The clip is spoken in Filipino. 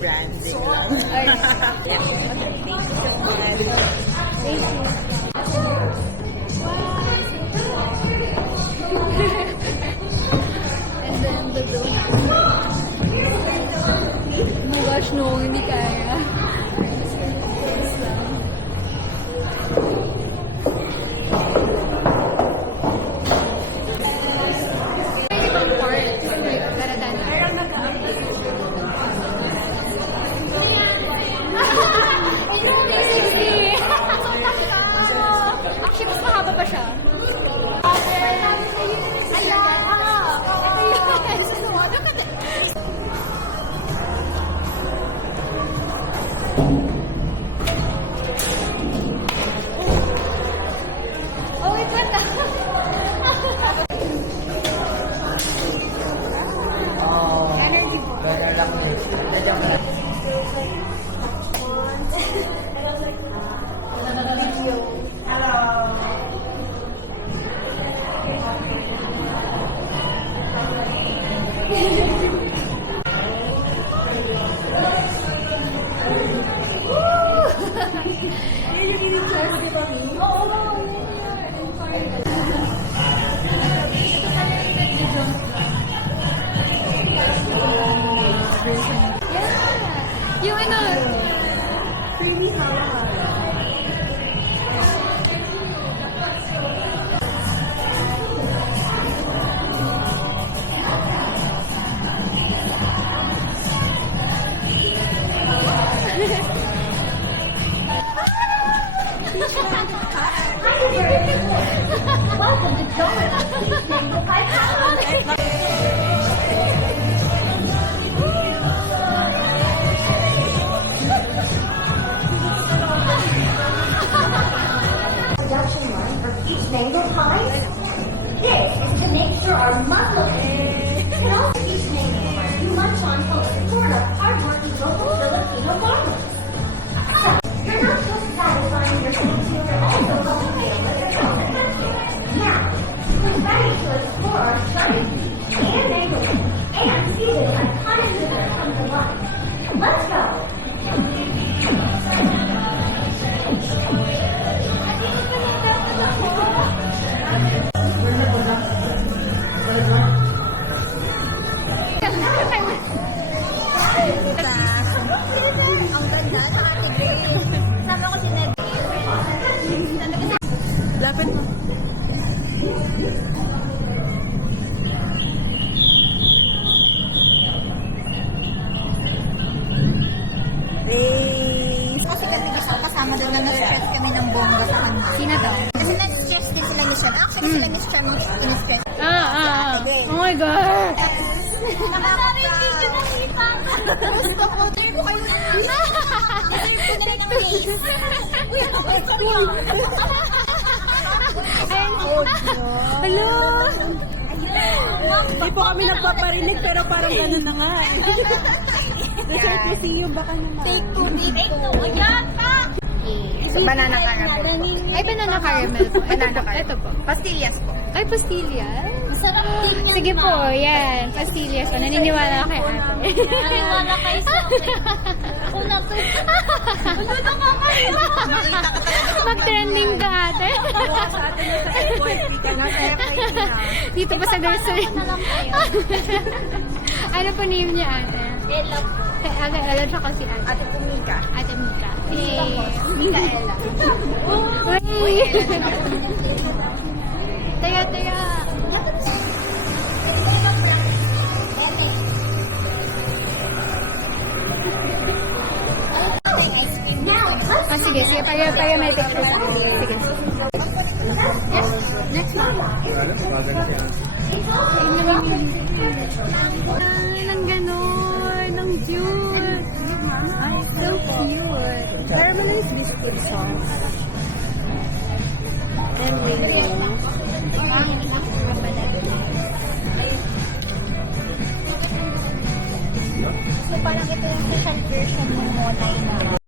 branding lang. Thank you so much. Thank you. And then the donuts. Oh my gosh, no, hindi kaya. Just lang. Ibang part. Daratan. Actually, mas mahaba pa siya. Oh, wait, what the? Yeah. Yung ano, Production line for each mango pie. This is to make sure our muscle can also each mango pie you munch on full of support of hardworking local Filipino farmers. So, you're not just satisfying your needs, you're also cultivating with your own essentials. Now, we're ready to explore our stunning and mango and see this iconic dessert come to life. Let's go. Lapit mo. Kasi kami kasama daw na na-stress kami ng bongga sa kanila. sino daw? Kasi na-stress din sila Michelle. Actually, sila Michelle mo in-stress. Oh my God! Nakasari yung video nakita. Gusto ko, turn ko kayo. Gusto ko na ng face. Uy, ako ba ito yun? Hello! Hindi po kami nagpaparinig pero parang ganun na nga. Research to see you baka naman. Take two, take two. Ayan, pa! So, banana caramel po. Ay, banana caramel po. Banana caramel. Ito po. Pastillas po. Ay, pastillas? Masarap din yan. Sige po, yan. Pastillas po. Naniniwala ako kay ate. Naniwala kayo sa akin. Ako na to. Ano na kakayo? Mag-trending ka ate. Sa atin na sa FYP ka na, sa FYP na. Dito pa sa nursery. na lang kayo. Ano po name niya ate? Ella po. Kay ate Ella tsaka si ate. Ate Pumika. Ate Mika. Mikaela. Uy! Taya, taya. Sige, sige. Para may picture sa akin. Sige. Yes, next one. Ang ganon. Ang cute. So cute. Caramelized biscuit sauce. And rainbow. So parang ito yung special version ng Monay na